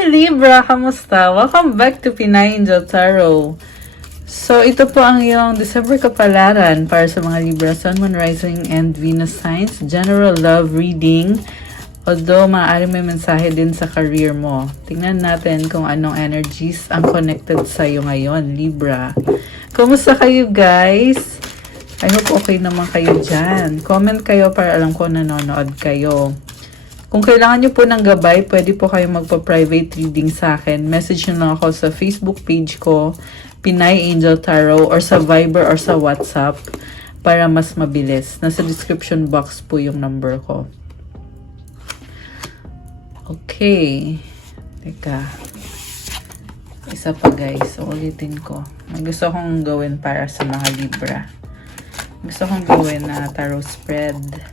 Hi Libra! Kamusta? Welcome back to Pinay Angel Tarot. So, ito po ang iyong December kapalaran para sa mga Libra, Sun, Moon, Rising, and Venus signs. General love reading. Although, maaari may mensahe din sa career mo. Tingnan natin kung anong energies ang connected sa iyo ngayon, Libra. Kumusta kayo, guys? I hope okay naman kayo dyan. Comment kayo para alam ko nanonood kayo. Kung kailangan nyo po ng gabay, pwede po kayo magpa-private reading sa akin. Message nyo lang ako sa Facebook page ko, Pinay Angel Tarot, or sa Viber or sa WhatsApp para mas mabilis. Nasa description box po yung number ko. Okay. Teka. Isa pa guys. Ulitin ko. May gusto kong gawin para sa mga Libra. Gusto kong gawin na tarot spread.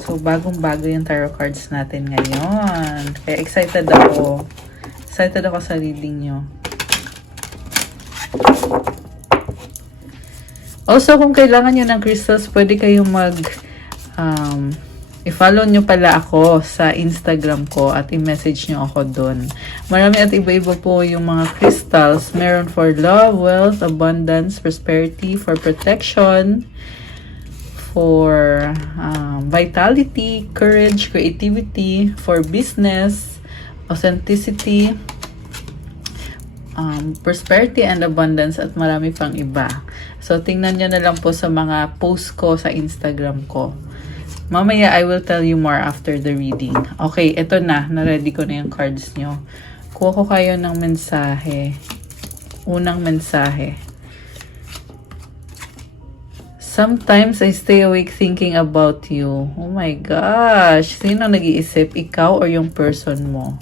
So, bagong-bago yung tarot cards natin ngayon. Kaya excited ako. Excited ako sa reading nyo. Also, kung kailangan nyo ng crystals, pwede kayong i-follow nyo pala ako sa Instagram ko at i-message nyo ako dun. Marami at iba-iba po yung mga crystals. Meron for love, wealth, abundance, prosperity, for protection, for vitality, courage, creativity, for business, authenticity, prosperity and abundance, at marami pang iba. So, tingnan nyo na lang po sa mga post ko sa Instagram ko. Mamaya, I will tell you more after the reading. Okay, ito na. Na-ready ko na yung cards nyo. Kuha ko kayo ng mensahe. Unang mensahe. Sometimes I stay awake thinking about you. Oh my gosh. Sino nag-iisip? Ikaw or yung person mo?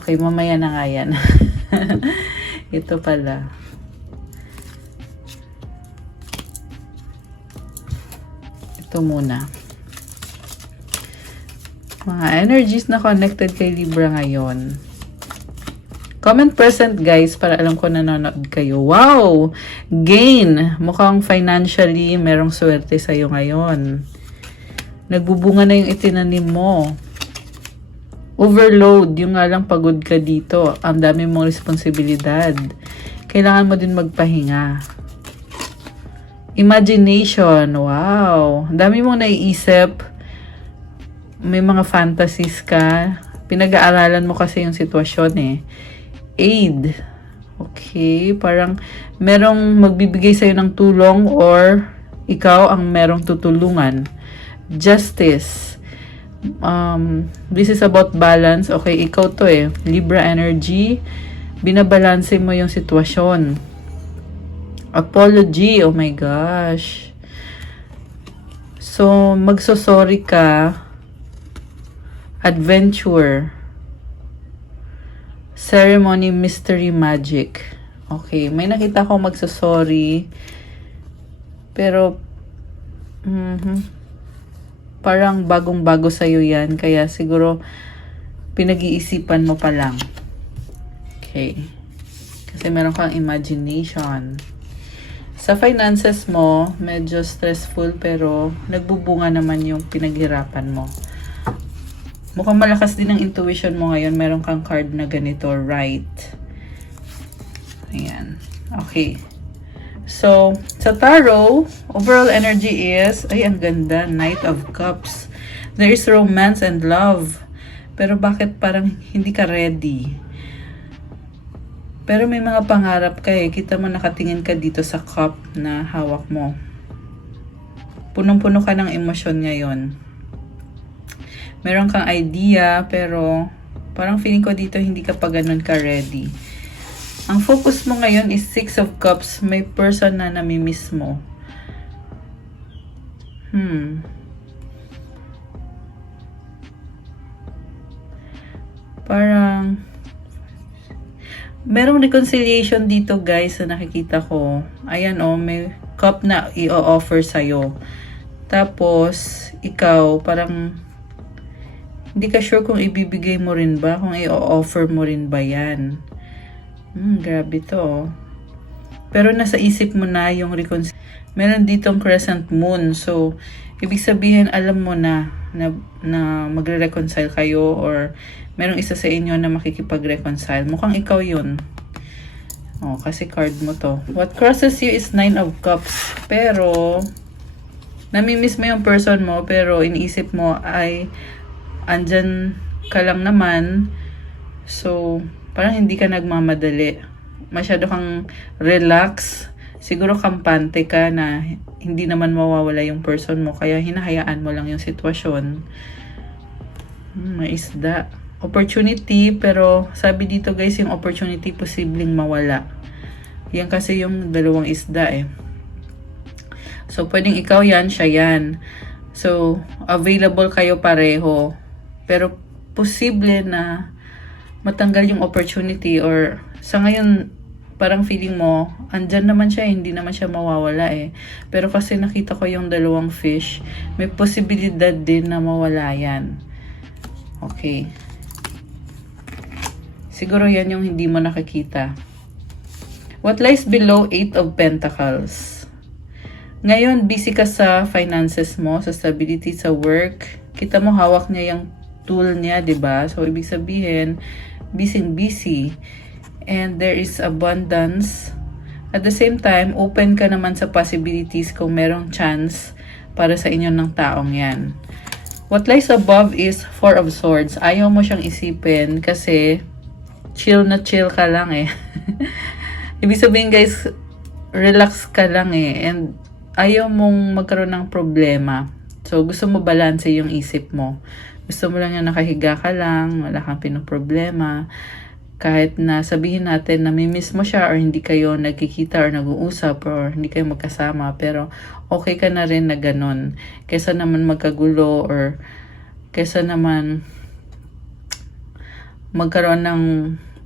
Okay, mamaya na nga yan. Ito pala. Ito muna. Mga energies na connected kay Libra ngayon. Comment present guys para alam ko nanonood kayo. Wow! Gain! Mukhang financially merong swerte sa'yo ngayon. Nagbubunga na yung itinanim mo. Overload. Yung nga lang pagod ka dito. Ang dami mong responsibilidad. Kailangan mo din magpahinga. Imagination. Wow! Ang dami mong naiisip. May mga fantasies ka. Pinag-aaralan mo kasi yung sitwasyon eh. Aid. Okay, parang merong magbibigay sa'yo ng tulong or ikaw ang merong tutulungan. Justice. This is about balance. Okay, ikaw to eh. Libra energy. Binabalanse mo yung sitwasyon. Apology. Oh my gosh. So, magsosorry ka. Adventure. Ceremony, mystery, magic. Okay, may nakita ko magsasorry. Pero, parang bagong-bago sa'yo yan. Kaya siguro, pinag-iisipan mo pa lang. Okay. Kasi meron kang imagination. Sa finances mo, medyo stressful pero nagbubunga naman yung pinaghirapan mo. Mukhang malakas din ang intuition mo ngayon. Meron kang card na ganito, right. Ayan. Okay. So, sa tarot, overall energy is, ay, ang ganda, Knight of Cups. There is romance and love. Pero bakit parang hindi ka ready? Pero may mga pangarap ka eh. Kita mo nakatingin ka dito sa cup na hawak mo. Punong-puno ka ng emosyon ngayon. Meron kang idea, pero parang feeling ko dito hindi ka pa ganun ka-ready. Ang focus mo ngayon is Six of Cups. May person na namimiss mo. Parang merong reconciliation dito guys na nakikita ko. Ayan oh, may cup na i-offer sa'yo. Tapos, ikaw parang hindi ka sure kung ibibigay mo rin ba, kung i-offer mo rin ba yan. Grabe to. Pero nasa isip mo na yung reconciliation. Meron ditong crescent moon. So, ibig sabihin, alam mo na na magre-reconcile kayo or merong isa sa inyo na makikipag-reconcile. Mukhang ikaw yun. Oh, kasi card mo to. What crosses you is 9 of Cups. Pero, namimiss mo yung person mo, pero iniisip mo ay andyan ka lang naman. So, parang hindi ka nagmamadali. Masyado kang relax. Siguro kampante ka na hindi naman mawawala yung person mo. Kaya hinahayaan mo lang yung sitwasyon. May isda. Opportunity, pero sabi dito guys, yung opportunity posibleng mawala. Yan kasi yung dalawang isda eh. So, pwedeng ikaw yan, siya yan. So, available kayo pareho. Pero, posible na matanggal yung opportunity or sa ngayon, parang feeling mo, andyan naman siya, hindi naman siya mawawala eh. Pero kasi nakita ko yung dalawang fish, may posibilidad din na mawala yan. Okay. Siguro yan yung hindi mo nakikita. What lies below 8 of Pentacles? Ngayon, busy ka sa finances mo, sa stability sa work. Kita mo, hawak niya yung tool niya, diba? So, ibig sabihin, busy. And there is abundance. At the same time, open ka naman sa possibilities kung merong chance para sa inyo ng taong yan. What lies above is 4 of Swords. Ayaw mo siyang isipin kasi chill na chill ka lang eh. Ibig sabihin guys, relax ka lang eh. And ayaw mong magkaroon ng problema. So, gusto mo balance yung isip mo. Gusto mo lang yung nakahiga ka lang, wala kang pinoproblema. Kahit na sabihin natin na mimiss mo siya or hindi kayo nagkikita or nag-uusap or hindi kayo magkasama, pero okay ka na rin na ganun. Kesa naman magkagulo or kesa naman magkaroon ng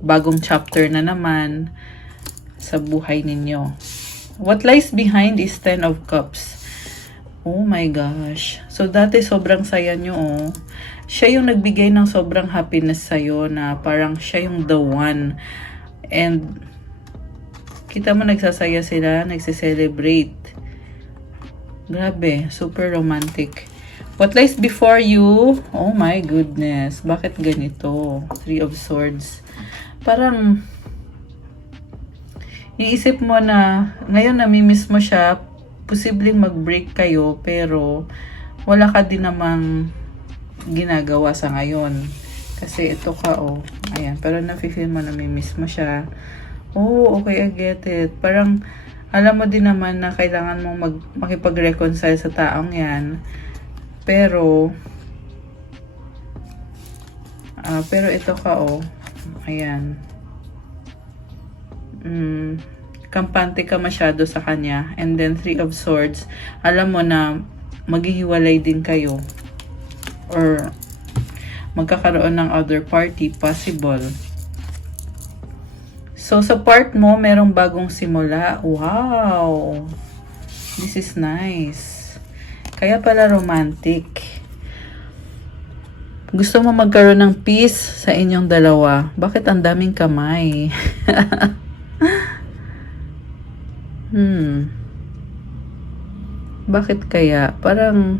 bagong chapter na naman sa buhay ninyo. What lies behind is 10 of Cups. Oh my gosh. So dati sobrang saya nyo oh. Siya yung nagbigay ng sobrang happiness sa'yo na parang siya yung the one. And kita mo nagsasaya sila, nagsiselebrate. Grabe, super romantic. What lies before you? Oh my goodness, bakit ganito? 3 of Swords. Parang iisip mo na ngayon namimiss mo siya, posibleng mag-break kayo, pero wala ka din namang ginagawa sa ngayon. Kasi ito ka, oh. Ayan, pero nafe-feel mo na namimiss mo siya. Oh, okay, I get it. Parang, alam mo din naman na kailangan mong makipag-reconcile sa taong yan. Pero ito ka, oh. Ayan. Kampante ka masyado sa kanya. And then 3 of Swords, alam mo na maghihiwalay din kayo or magkakaroon ng other party, possible. So sa part mo, merong bagong simula. Wow, this is nice. Kaya pala romantic. Gusto mo magkaroon ng peace sa inyong dalawa. Bakit ang daming kamay? Bakit kaya? Parang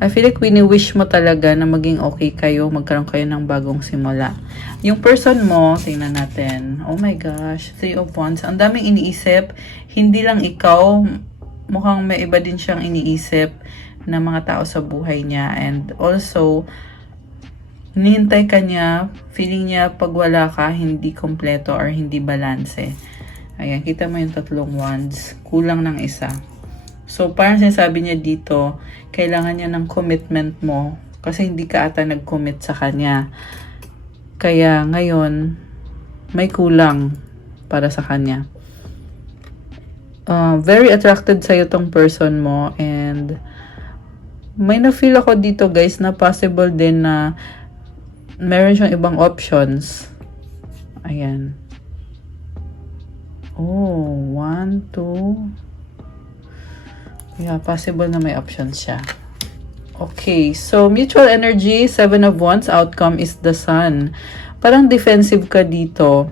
I feel like wini-wish mo talaga na maging okay kayo, magkaroon kayo ng bagong simula. Yung person mo, tingnan natin. Oh my gosh, 3 of Wands. Ang daming iniisip. Hindi lang ikaw, mukhang may iba din siyang iniisip na mga tao sa buhay niya. And also, hinihintay ka niya, feeling niya pag wala ka, hindi kompleto or hindi balanse. Ayan, kita mo yung 3 Wands. Kulang ng isa. So, parang sinasabi niya dito, kailangan niya ng commitment mo kasi hindi ka ata nag-commit sa kanya. Kaya ngayon, may kulang para sa kanya. Very attracted sa'yo tong person mo and may na-feel ako dito guys na possible din na meron siyang ibang options. Ayan. Oh, 1, 2... Yeah, possible na may options siya. Okay, so mutual energy, 7 of Wands, outcome is the Sun. Parang defensive ka dito.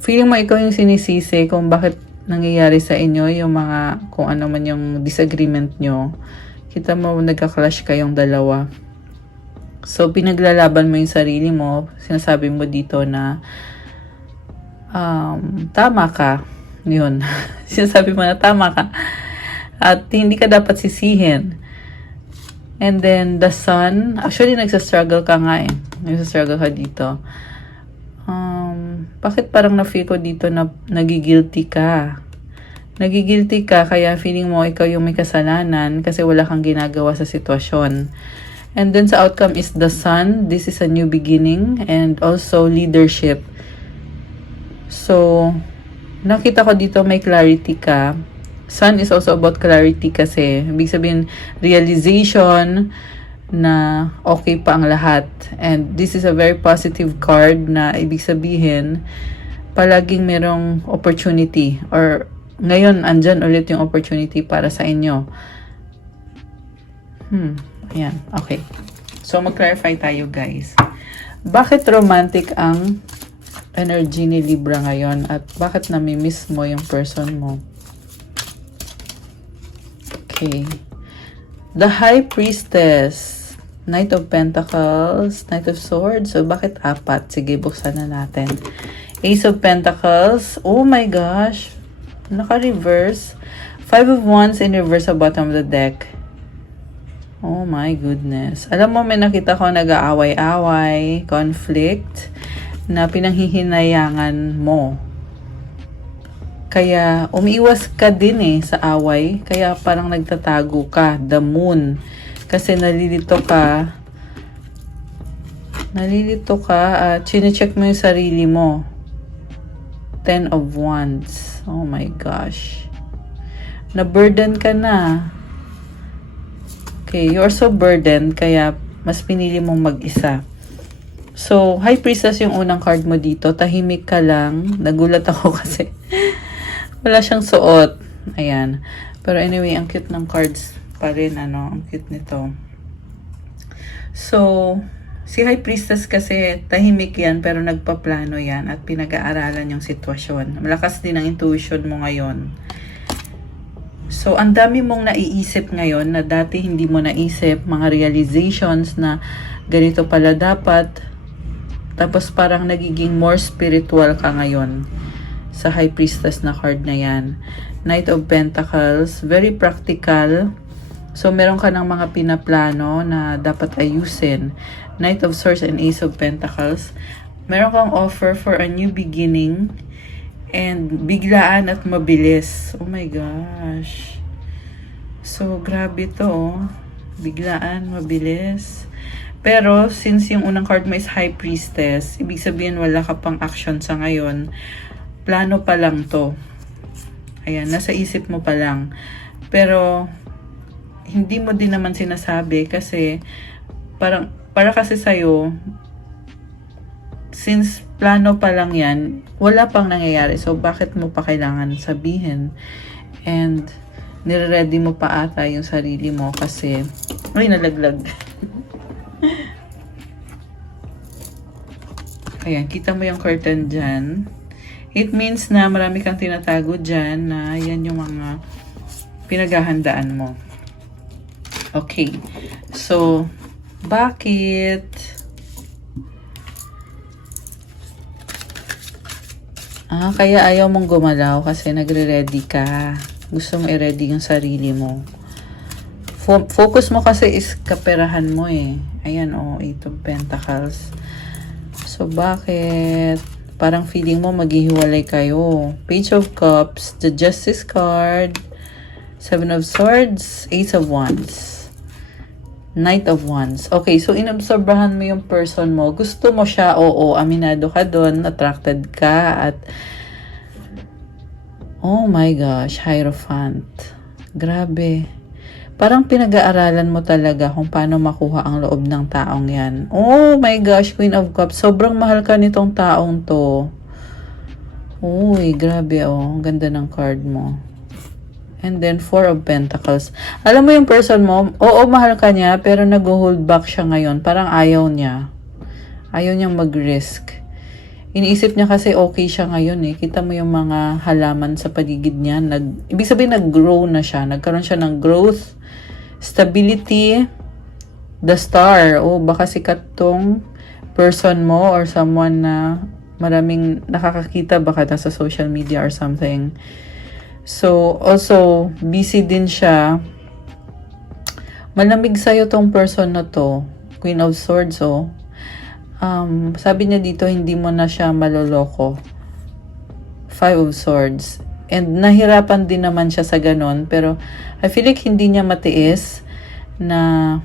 Feeling mo ikaw yung sinisisi kung bakit nangyayari sa inyo yung mga, kung ano man yung disagreement nyo. Kita mo, nagka-clash kayong dalawa. So, pinaglalaban mo yung sarili mo. Sinasabi mo dito na tama ka. Yun. Sinasabi mo na tama ka. At hindi ka dapat sisihin. And then, the sun. Actually, nagsastruggle ka nga eh. Nagsastruggle ka dito. Bakit parang na-feel ko dito na nagigilty ka? Nagigilty ka, kaya feeling mo ikaw yung may kasalanan kasi wala kang ginagawa sa sitwasyon. And then sa outcome is the sun. This is a new beginning and also leadership. So, nakita ko dito may clarity ka. Sun is also about clarity kasi ibig sabihin realization na okay pa ang lahat. And this is a very positive card na ibig sabihin palaging merong opportunity or ngayon andyan ulit yung opportunity para sa inyo. Ayan, okay. So mag-clarify tayo guys. Bakit romantic ang energy ni Libra ngayon at bakit nami-miss mo yung person mo? Okay. The High Priestess, Knight of Pentacles, Knight of Swords. So, bakit apat? Sige, buksan na natin. Ace of Pentacles. Oh my gosh. Naka-reverse. Five of Wands in reverse sa bottom of the deck. Oh my goodness. Alam mo, may nakita ko nag-aaway-away, conflict, na pinanghihinayangan mo. Kaya, umiiwas ka din eh sa away. Kaya parang nagtatago ka. The Moon. Kasi nalilito ka at chinecheck mo yung sarili mo. Ten of Wands. Oh my gosh. Na-burden ka na. Okay, you're so burdened, kaya mas pinili mong mag-isa. So, High Priestess yung unang card mo dito. Tahimik ka lang. Nagulat ako kasi wala siyang suot. Ayan. Pero anyway, ang cute ng cards pa rin, ano, ang cute nito. So, si High Priestess kasi tahimik yan pero nagpaplano yan at pinag-aaralan yung sitwasyon. Malakas din ang intuition mo ngayon. So, ang dami mong naiisip ngayon na dati hindi mo naisip, mga realizations na ganito pala dapat. Tapos parang nagiging more spiritual ka ngayon sa High Priestess na card na yan. Knight of Pentacles, very practical. So, meron ka ng mga pinaplano na dapat ayusin. Knight of Swords and Ace of Pentacles. Meron kang offer for a new beginning. And biglaan at mabilis. Oh my gosh. So, grabe to. Biglaan, mabilis. Pero, since yung unang card mo is High Priestess, ibig sabihin wala ka pang action sa ngayon. Plano pa lang to. Ayan, nasa isip mo pa lang. Pero, hindi mo din naman sinasabi kasi para kasi sa'yo, since plano pa lang yan, wala pang nangyayari. So, bakit mo pa kailangan sabihin? And, nire-ready mo pa ata yung sarili mo kasi, ay, nalaglag. Ayan, kita mo yung curtain dyan. It means na marami kang tinatago dyan na yan yung mga pinaghahandaan mo. Okay. So, bakit? Kaya ayaw mong gumalaw kasi nagre-ready ka. Gusto mo i-ready yung sarili mo. Focus mo kasi is kaperahan mo eh. Ayan Eight of Pentacles. So, bakit? Parang feeling mo maghihiwalay kayo. Page of Cups, the Justice card, Seven of Swords, Ace of Wands, Knight of Wands. Okay, so inobserbahan mo yung person mo. Gusto mo siya, oo, aminado ka doon, attracted ka, at oh my gosh, Hierophant. Grabe. Parang pinag-aaralan mo talaga kung paano makuha ang loob ng taong yan. Oh my gosh, Queen of Cups. Sobrang mahal ka nitong taong to. Uy, grabe Ang ganda ng card mo. And then, Four of Pentacles. Alam mo yung person mo, oo, mahal ka niya, pero nag-hold back siya ngayon. Parang ayaw niya. Ayaw niyang mag-risk. Iniisip niya kasi okay siya ngayon eh. Kita mo yung mga halaman sa paligid niya. Ibig sabihin, nag-grow na siya. Nagkaroon siya ng growth. Stability, the star. O, baka sikat tong person mo or someone na maraming nakakakita, baka nasa social media or something. So, also, busy din siya. Malamig sa'yo tong person na to. Queen of Swords, oh. Sabi niya dito, hindi mo na siya maloloko. Five of Swords. And nahirapan din naman siya sa ganon. Pero, I feel like hindi niya matiis na,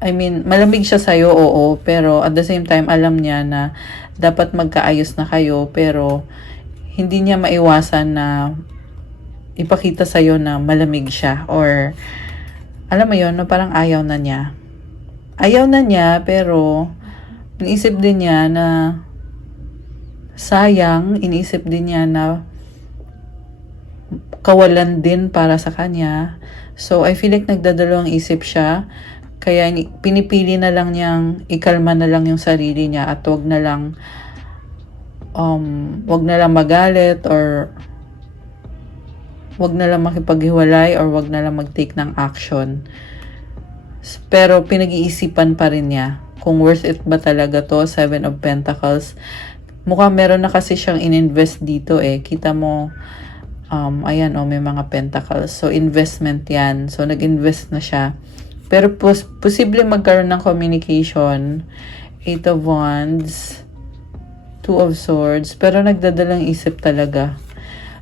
I mean, malamig siya sa'yo, oo. Pero, at the same time, alam niya na dapat magkaayos na kayo. Pero, hindi niya maiwasan na ipakita sa'yo na malamig siya. Or, alam mo yun, no, parang ayaw na niya. Ayaw na niya, pero, iniisip din niya na, sayang, iniisip din niya na, kawalan din para sa kanya. So, I feel like nagdadalawang isip siya. Kaya, pinipili na lang niyang, ikalma na lang yung sarili niya at wag na lang magalit or wag na lang makipaghiwalay or wag na lang mag-take ng action. Pero pinag-iisipan pa rin niya kung worth it ba talaga to. Seven of Pentacles. Mukhang meron na kasi siyang ininvest dito eh. Kita mo, ayan may mga pentacles. So, investment yan. So, nag-invest na siya. Pero, posible magkaroon ng communication. Eight of Wands. Two of Swords. Pero, nagdadalang isip talaga.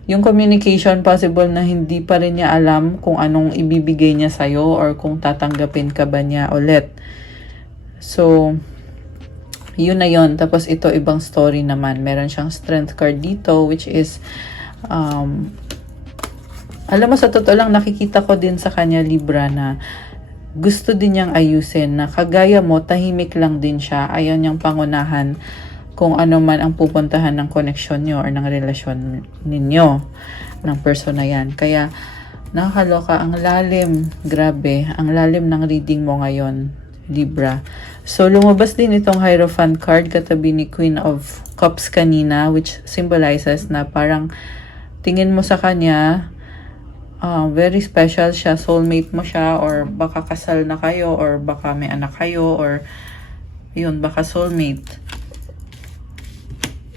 Yung communication, possible na hindi pa rin niya alam kung anong ibibigay niya sa'yo or kung tatanggapin ka ba niya ulit. So, yun na yun. Tapos, ito, ibang story naman. Meron siyang strength card dito, which is, alam mo, sa totoo lang, nakikita ko din sa kanya, Libra, na gusto din niyang ayusin, na kagaya mo, tahimik lang din siya. Ayaw niyang pangunahan kung ano man ang pupuntahan ng connection niyo or ng relasyon ninyo, ng person na yan. Kaya, nakakaloka, ang lalim, grabe, ang lalim ng reading mo ngayon, Libra. So, lumabas din itong Hierophant card katabi ni Queen of Cups kanina, which symbolizes na parang tingin mo sa kanya, very special siya, soulmate mo siya, or baka kasal na kayo, or baka may anak kayo, or yun, baka soulmate.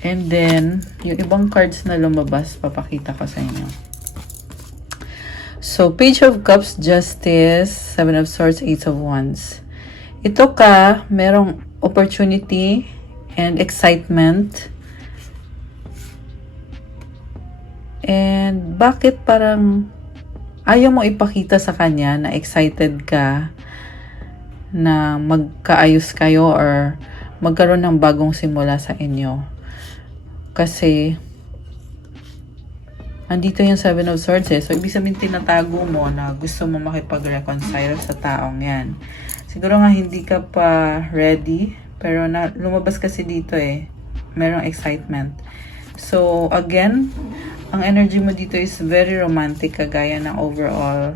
And then, yung ibang cards na lumabas, papakita ko sa inyo. So, Page of Cups, Justice, Seven of Swords, Eight of Wands. Ito ka, merong opportunity and excitement. And bakit parang ayaw mo ipakita sa kanya na excited ka na magkaayos kayo or magkaroon ng bagong simula sa inyo? Kasi andito yung Seven of Swords eh. So, ibig sabihin tinatago mo na gusto mo makipag-reconcile sa taong yan. Siguro nga hindi ka pa ready, pero lumabas kasi dito eh. Merong excitement. So, again, ang energy mo dito is very romantic, kagaya ng overall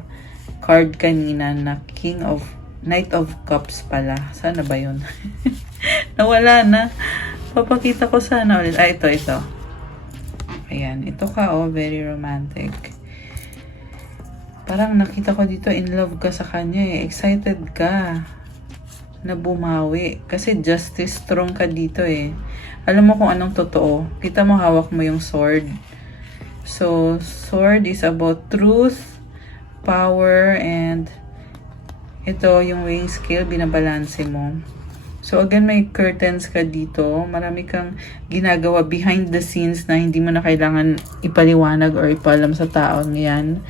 card kanina na Knight of Cups pala. Sana ba yun? Nawala na. Papakita ko sana ulit. Ito. Ayan, ito ka very romantic. Parang nakita ko dito, in love ka sa kanya eh. Excited ka na bumawi. Kasi justice, strong ka dito eh. Alam mo kung anong totoo. Kita mo, hawak mo yung sword. So, sword is about truth, power, and ito, yung weighing scale, binabalanse mo. So, again, may curtains ka dito. Marami kang ginagawa behind the scenes na hindi mo na kailangan ipaliwanag or ipalam sa taong yan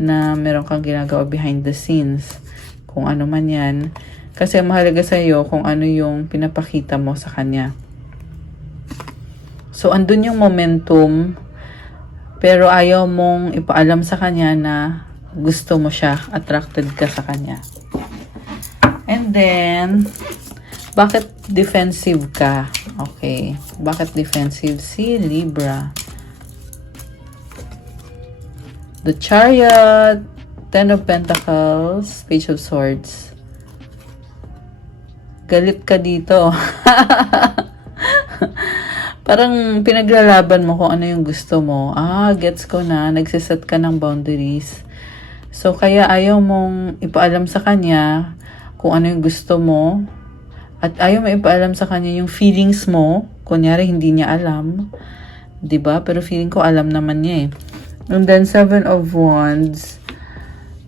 na meron kang ginagawa behind the scenes. Kung ano man yan. Kasi mahalaga sa iyo kung ano yung pinapakita mo sa kanya. So, andun yung momentum, pero ayaw mong ipaalam sa kanya na gusto mo siya, attracted ka sa kanya. And then, bakit defensive ka? Okay. Bakit defensive si Libra? The Chariot, Ten of Pentacles, Page of Swords. Galit ka dito. Parang pinaglalaban mo kung ano yung gusto mo. Gets ko na. Nagsiset ka ng boundaries. So, kaya ayaw mong ipaalam sa kanya kung ano yung gusto mo. At ayaw mo ipaalam sa kanya yung feelings mo. Kunyari, hindi niya alam. 'Di ba? Pero feeling ko alam naman niya eh. And then, 7 of Wands.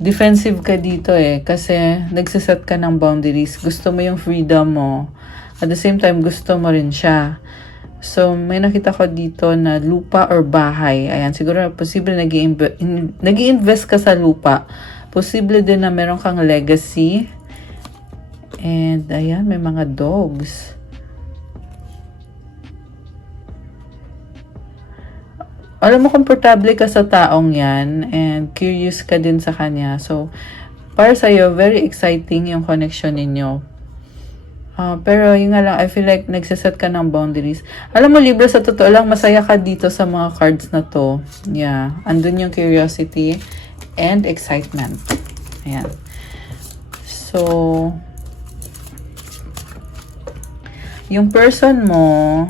Defensive ka dito eh. Kasi, nagsiset ka ng boundaries. Gusto mo yung freedom mo. At the same time, gusto mo rin siya. So, may nakita ko dito na lupa or bahay. Ayan, siguro posible nag-i-invest ka sa lupa. Posible din na meron kang legacy. And, ayan, may mga dogs. Alam mo, komportable ka sa taong yan. And, curious ka din sa kanya. So, para sa'yo, very exciting yung connection ninyo. Pero yun nga lang, I feel like nagsaset ka ng boundaries. Alam mo, Libra, sa totoo lang, masaya ka dito sa mga cards na to. Yeah. Andun yung curiosity and excitement. Ayan. So, yung person mo,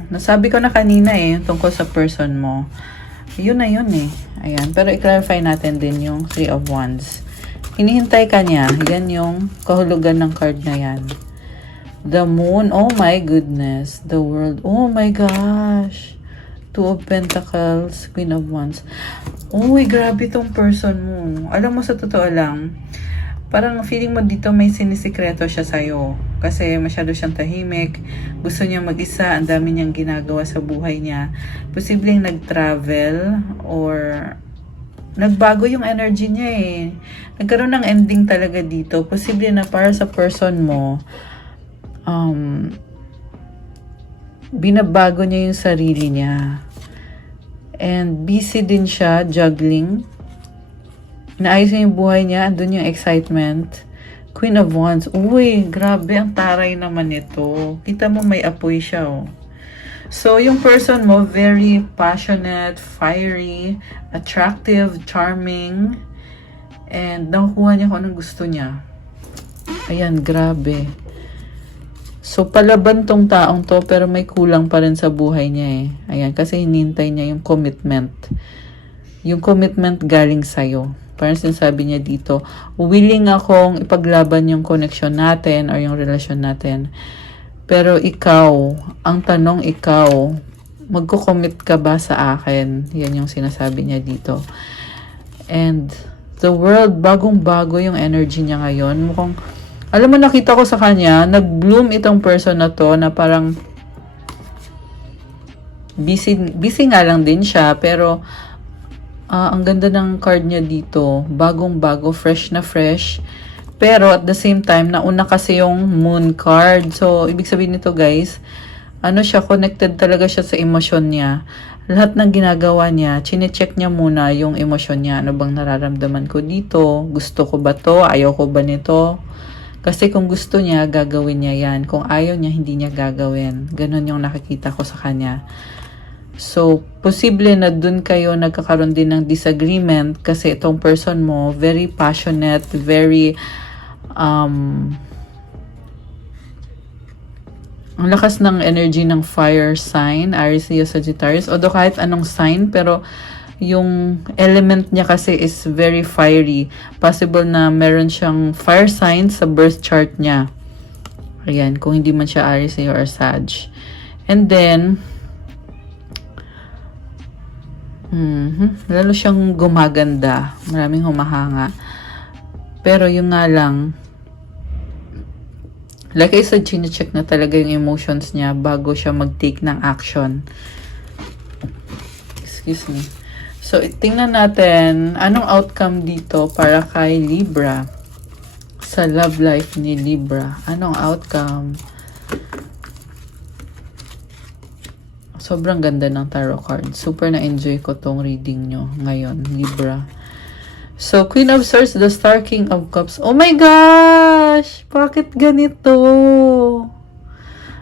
nasabi ko na kanina eh, tungkol sa person mo. Yun na yun eh. Ayan. Pero i-clarify natin din yung 3 of Wands. Hinihintay ka niya. Yan yung kahulugan ng card na yan. The Moon, oh my goodness. The World, oh my gosh. 2 of Pentacles, Queen of Wands. Uy, grabe tong person mo. Alam mo, sa totoo lang, parang feeling mo dito may sinisikreto siya sa'yo. Kasi masyado siyang tahimik. Gusto niya mag-isa. Ang dami niyang ginagawa sa buhay niya. Posibleng nag-travel or nagbago yung energy niya eh. Nagkaroon ng ending talaga dito. Posible na para sa person mo, binabago niya yung sarili niya. And busy din siya, juggling. Naayos niya yung buhay niya, andun yung excitement. Queen of Wands. Uy, grabe, ang taray naman ito. Kita mo may apoy siya, oh. So, yung person mo, very passionate, fiery, attractive, charming, and nakukuha niya kung anong gusto niya. Ayan, grabe. So, palaban tong taong to, pero may kulang pa rin sa buhay niya eh. Ayan, kasi hinintay niya yung commitment. Yung commitment galing sa'yo. Parang sinasabi niya dito, willing akong ipaglaban yung connection natin or yung relasyon natin. Pero ikaw, ang tanong ikaw, magko-commit ka ba sa akin? Yan yung sinasabi niya dito. And the world, bagong-bago yung energy niya ngayon. Mukhang, alam mo, nakita ko sa kanya, nag-bloom itong person na to na parang busy nga lang din siya, pero ang ganda ng card niya dito, bagong-bago, fresh na fresh. Pero at the same time, nauna kasi yung moon card. So, ibig sabihin nito guys, ano siya, connected talaga siya sa emosyon niya. Lahat ng ginagawa niya, chine-check niya muna yung emosyon niya. Ano bang nararamdaman ko dito? Gusto ko ba to? Ayaw ko ba nito? Kasi kung gusto niya, gagawin niya yan. Kung ayaw niya, hindi niya gagawin. Ganon yung nakikita ko sa kanya. So, posible na dun kayo nagkakaroon din ng disagreement kasi itong person mo, very passionate, very, ang lakas ng energy ng fire sign, Aries, Leo, Sagittarius. Although kahit anong sign, pero yung element niya kasi is very fiery. Possible na meron siyang fire sign sa birth chart niya. Ayan, kung hindi man siya Aries, Leo, or Sag. And then, lalo siyang gumaganda. Maraming humahanga. Pero yung nga lang, like I said, chine-check na talaga yung emotions niya bago siya mag-take ng action. Excuse me. So, tingnan natin anong outcome dito para kay Libra. Sa love life ni Libra. Anong outcome? Sobrang ganda ng tarot card. Super na-enjoy ko tong reading nyo ngayon, Libra. So, Queen of Swords, the Star, King of Cups. Oh my gosh! Bakit ganito?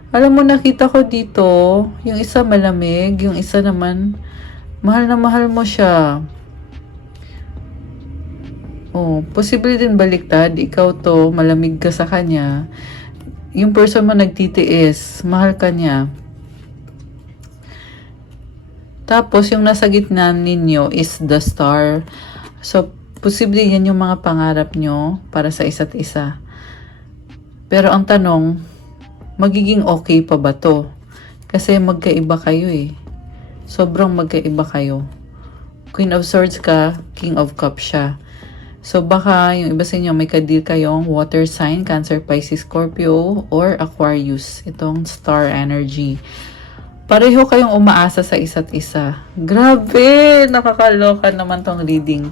Alam mo, nakita ko dito, yung isa malamig, yung isa naman, mahal na mahal mo siya. Oh, posible din baliktad. Ikaw to, malamig ka sa kanya. Yung person mo nagtitiis, mahal ka niya. Tapos, yung nasa gitna ninyo is the Star. So, posible yan yung mga pangarap nyo para sa isa't isa. Pero ang tanong, magiging okay pa ba to? Kasi magkaiba kayo eh. Sobrang magkaiba kayo. Queen of Swords ka, King of Cups siya. So baka yung iba sa inyo may kadeal kayong water sign, Cancer, Pisces, Scorpio, or Aquarius. Itong star energy. Pareho kayong umaasa sa isa't isa. Grabe! Nakakaloka naman tong reading.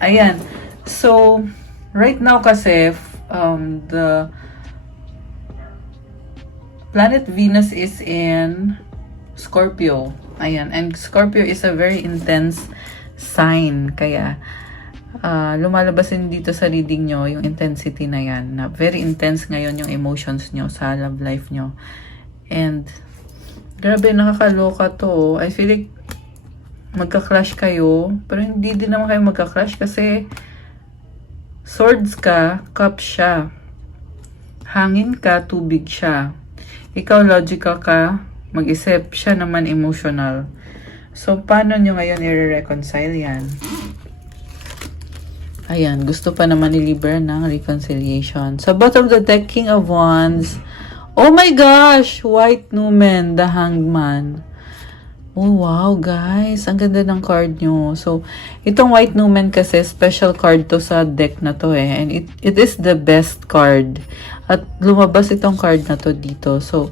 Ayan. So, right now kasi, the planet Venus is in Scorpio. Ayan. And Scorpio is a very intense sign. Kaya, lumalabas din dito sa reading nyo yung intensity na yan. Na very intense ngayon yung emotions nyo sa love life nyo. And, grabe, nakakaloka to. I feel like magka-clash kayo. Pero hindi din naman kayo magka-clash kasi swords ka, cup siya. Hangin ka, tubig siya. Ikaw logical ka, mag-isip. Siya naman emotional. So, paano nyo ngayon i-reconcile yan? Ayan, gusto pa naman ni Libra ng reconciliation. Sa bottom of the deck, King of Wands. Oh my gosh! White Numen, the Hanged Man. Oh wow, guys. Ang ganda ng card nyo. So, itong White Numen kasi, special card to sa deck na to eh. And it is the best card. At lumabas itong card na to dito. So,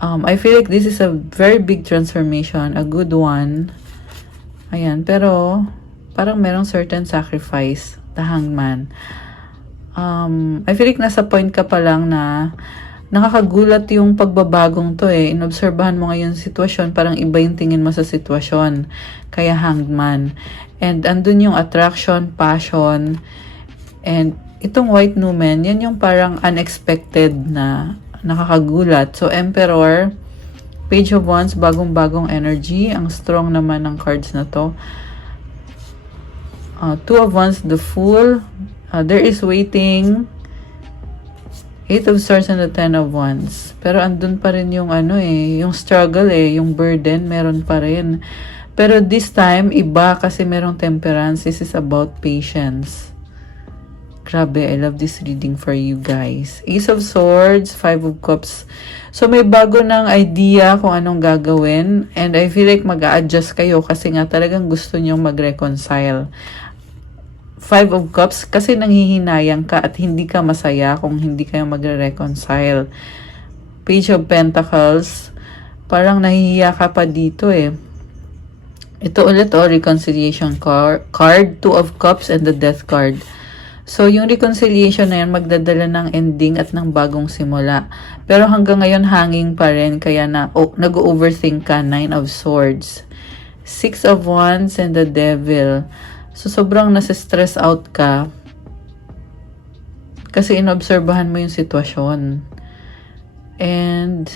I feel like this is a very big transformation. A good one. Ayan, pero parang merong certain sacrifice. The Hanged Man. I feel like nasa point ka pa lang na nakakagulat yung pagbabagong to eh. Inobserbahan mo ngayon sitwasyon, parang iba yung tingin mo sa sitwasyon. Kaya Hanged Man. And andun yung attraction, passion, and itong White Numen, yan yung parang unexpected na nakakagulat. So, Emperor, Page of Wands, bagong-bagong energy. Ang strong naman ng cards na to. Two of Wands, the Fool. There is waiting. Eight of Swords and the Ten of Wands. Pero andun pa rin yung yung struggle yung burden, meron pa rin. Pero this time, iba kasi merong temperance. This is about patience. Grabe, I love this reading for you guys. Ace of Swords, Five of Cups. So may bago ng idea kung anong gagawin. And I feel like mag-a-adjust kayo kasi nga talagang gusto nyong mag-reconcile. Five of Cups, kasi nanghihinayang ka at hindi ka masaya kung hindi kayo magre-reconcile. Page of Pentacles, parang nahihiya ka pa dito eh. Ito ulit reconciliation card, Two of Cups and the Death card. So, yung reconciliation na yan, magdadala ng ending at ng bagong simula. Pero hanggang ngayon, hanging pa rin, kaya nag-overthink ka, Nine of Swords. Six of Wands and the Devil. So, sobrang nasa-stress out ka kasi inobserbahan mo yung sitwasyon. And,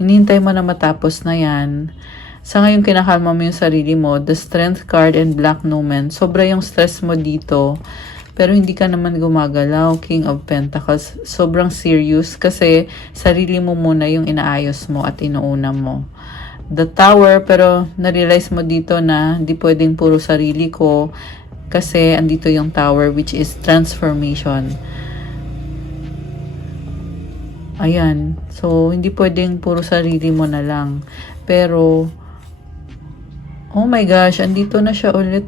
hinihintay mo na matapos na yan. Sa ngayon, kinakalma mo yung sarili mo. The Strength card and Black Numen. Sobra yung stress mo dito. Pero hindi ka naman gumagalaw. King of Pentacles. Sobrang serious kasi sarili mo muna yung inaayos mo at inuuna mo. The Tower, pero na-realize mo dito na hindi pwedeng puro sarili ko kasi andito yung Tower, which is transformation. Ayan. So, hindi pwedeng puro sarili mo na lang. Pero, oh my gosh, andito na siya ulit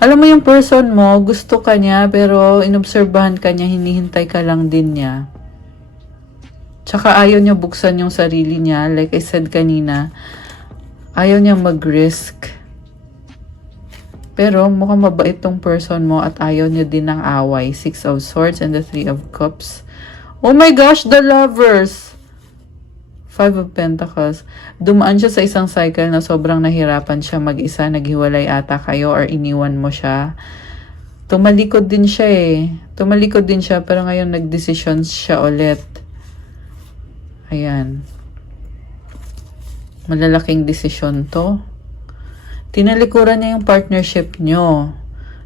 Alam mo yung person mo, gusto ka niya, pero inobserbahan ka niya, hinihintay ka lang din niya. Tsaka ayaw niya buksan yung sarili niya. Like I said kanina, ayaw niya mag-risk. Pero mukhang mabait tong person mo at ayaw niya din ng away. Six of Swords and the Three of Cups. Oh my gosh, the Lovers! Five of Pentacles. Dumaan siya sa isang cycle na sobrang nahirapan siya mag-isa. Naghiwalay ata kayo or iniwan mo siya. Tumalikod din siya Tumalikod din siya pero ngayon nag-decision siya ulit. Ayan. Malalaking desisyon to. Tinalikuran niya yung partnership nyo.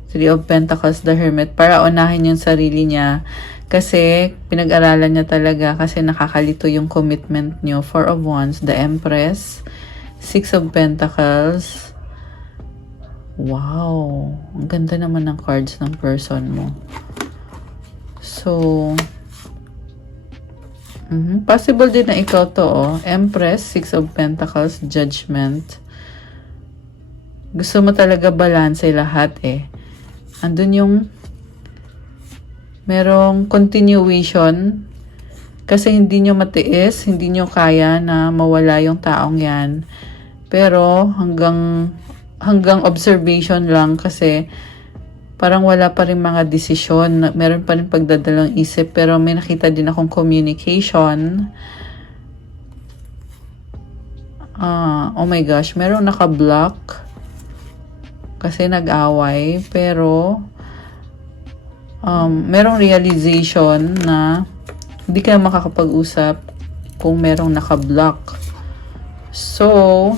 Three of Pentacles, the Hermit, para unahin yung sarili niya. Kasi pinag-aralan niya talaga kasi nakakalito yung commitment nyo. Four of Wands, the Empress, Six of Pentacles, Wow, ang ganda naman ng cards ng person mo. So, possible din na ikaw to, oh. Empress, Six of Pentacles, Judgment. Gusto mo talaga balanse lahat eh. Andun yung merong continuation kasi hindi nyo matiis, hindi nyo kaya na mawala yung taong yan. Pero hanggang observation lang kasi parang wala pa rin mga desisyon. Meron pa rin pagdadalang isip pero may nakita din akong communication. Oh my gosh, merong naka-block kasi nag-away pero merong realization na hindi kayo makakapag-usap kung merong naka-block. So,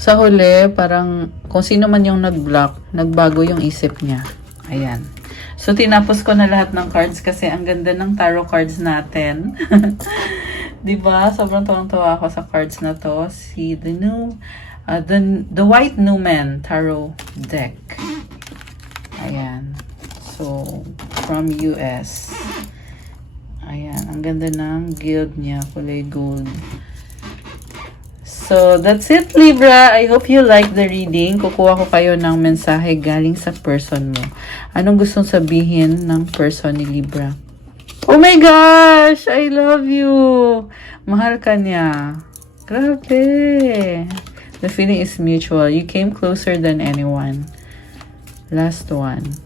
sa huli, parang kung sino man yung nag-block, nagbago yung isip niya. Ayan. So, tinapos ko na lahat ng cards kasi ang ganda ng tarot cards natin. Diba? Sobrang tuwang-tuwa ako sa cards na to. See the White Numen Tarot Deck. Ayan. So, from US. Ayan. Ang ganda ng guild niya. Kulay gold. So, that's it, Libra. I hope you like the reading. Kukuha ko kayo ng mensahe galing sa person mo. Anong gustong sabihin ng person ni Libra? Oh my gosh! I love you! Mahal ka niya. Grabe! The feeling is mutual. You came closer than anyone. Last one.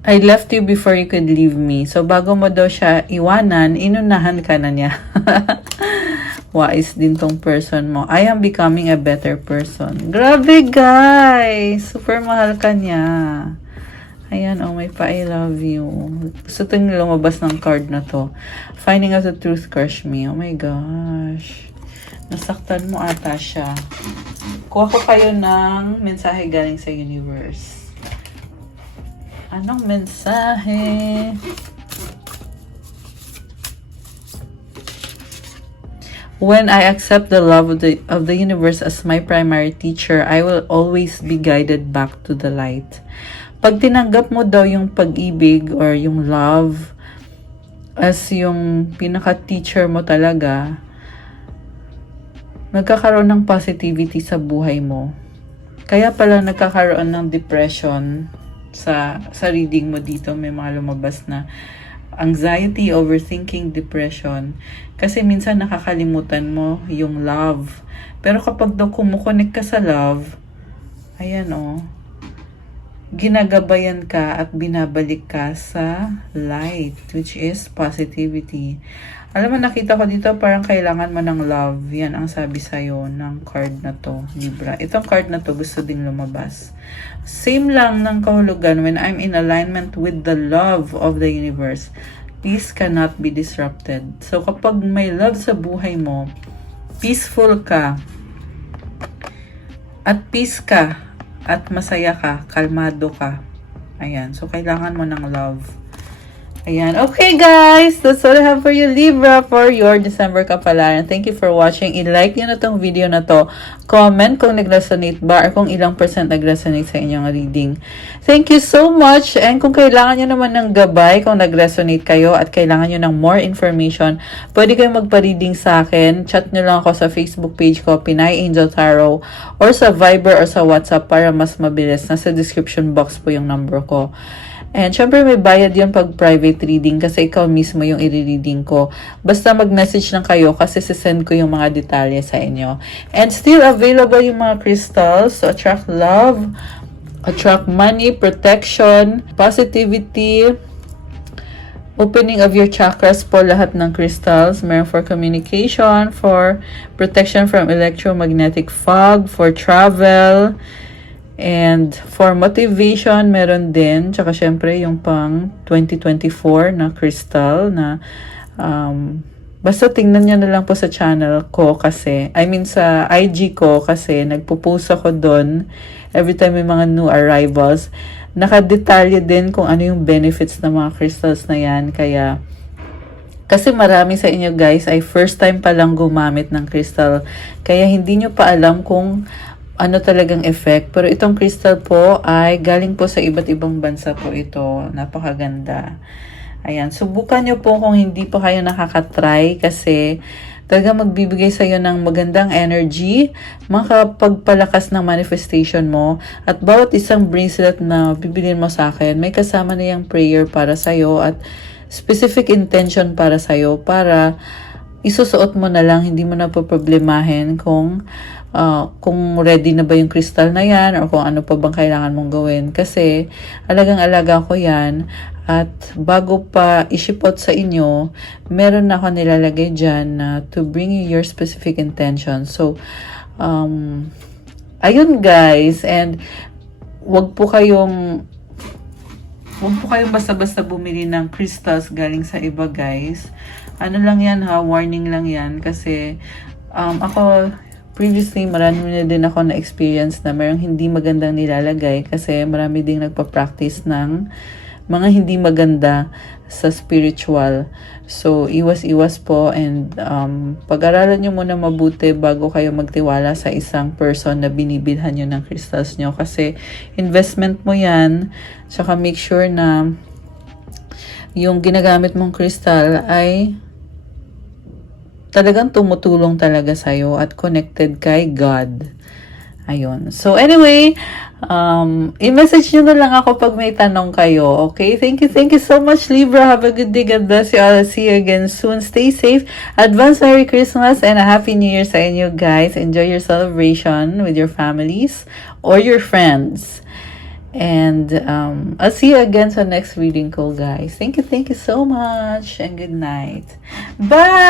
I left you before you could leave me. So, bago mo daw siya iwanan, inunahan ka na niya. Wise din tong person mo. I am becoming a better person. Grabe, guys! Super mahal ka niya. Ayan, oh my pa, I love you. Gusto itong lumabas ng card na to. Finding out the truth crush me. Oh my gosh. Nasaktan mo ata siya. Kuha ko kayo ng mensahe galing sa universe. Anong mensahe? When I accept the love of the universe as my primary teacher, I will always be guided back to the light. Pag tinanggap mo daw yung pag-ibig or yung love as yung pinaka-teacher mo talaga, nagkakaroon ng positivity sa buhay mo. Kaya pala nagkakaroon ng depression sa reading mo dito. May mga lumabas na anxiety, overthinking, depression. Kasi minsan nakakalimutan mo yung love. Pero kapag daw kumukonek ka sa love, ayan oh, ginagabayan ka at binabalik ka sa light, which is positivity. Alam mo, nakita ko dito parang kailangan mo ng love. Yan ang sabi sa'yo ng card na to, Libra. Itong card na to gusto ding lumabas. Same lang ng kahulugan when I'm in alignment with the love of the universe. Peace cannot be disrupted. So kapag may love sa buhay mo, peaceful ka, at peace ka, at masaya ka, kalmado ka. Ayan. So, kailangan mo ng love. Ayan. Okay, guys. That's all I have for you, Libra, for your December kapalaran. Thank you for watching. I-like nyo na tong video na to. Comment kung nag-resonate ba or kung ilang percent nag-resonate sa inyong reading. Thank you so much. And kung kailangan nyo naman ng gabay, kung nag-resonate kayo at kailangan nyo ng more information, pwede kayong magpa-reading sa akin. Chat nyo lang ako sa Facebook page ko, Pinay Angel Tarot, or sa Viber or sa WhatsApp para mas mabilis. Nasa description box po yung number ko. And syempre may bayad yun pag private reading kasi ikaw mismo yung i-reading ko. Basta mag-message lang kayo kasi sisend ko yung mga detalye sa inyo. And still available yung mga crystals to attract love, attract money, protection, positivity, opening of your chakras po lahat ng crystals. Meron for communication, for protection from electromagnetic fog, for travel, and for motivation, meron din. Tsaka syempre, yung pang 2024 na crystal na basta tingnan nyo na lang po sa channel ko kasi, I mean sa IG ko kasi nagpo-post ako doon every time may mga new arrivals. Nakadetalye din kung ano yung benefits ng mga crystals na yan. Kaya Kasi marami sa inyo guys ay first time pa lang gumamit ng crystal. Kaya hindi nyo pa alam kung ano talagang effect. Pero itong crystal po ay galing po sa iba't ibang bansa po ito. Napakaganda. Ayan, subukan nyo po kung hindi po kayo nakakatry kasi talaga magbibigay sa iyo ng magandang energy, makapagpalakas ng manifestation mo, at bawat isang bracelet na bibilin mo sa akin, may kasama na yung prayer para sa iyo at specific intention para sa iyo para isusuot mo na lang, hindi mo na po problemahin kung ready na ba yung crystal na yan or kung ano pa bang kailangan mong gawin. Kasi alagang-alaga ko yan at bago pa ishipot sa inyo, meron na ako nilalagay dyan na to bring you your specific intention. So, ayun guys, and wag po kayong basta-basta bumili ng crystals galing sa iba guys. Ano lang yan ha, warning lang yan kasi ako previously marami na din ako na experience na mayroong hindi magandang nilalagay kasi marami ding nagpa-practice ng mga hindi maganda sa spiritual. So, iwas-iwas po and pag-aralan nyo muna mabuti bago kayo magtiwala sa isang person na binibilhan nyo ng crystals nyo kasi investment mo yan. Saka make sure na yung ginagamit mong crystal ay talagang tumutulong talaga sa'yo at connected kay God. Ayun. So, anyway, i-message nyo na lang ako pag may tanong kayo. Okay? Thank you so much, Libra. Have a good day. God bless you all. I'll see you again soon. Stay safe. Advance Merry Christmas and a Happy New Year sa inyo, guys. Enjoy your celebration with your families or your friends. And I'll see you again sa next reading ko, guys. Thank you so much and good night. Bye!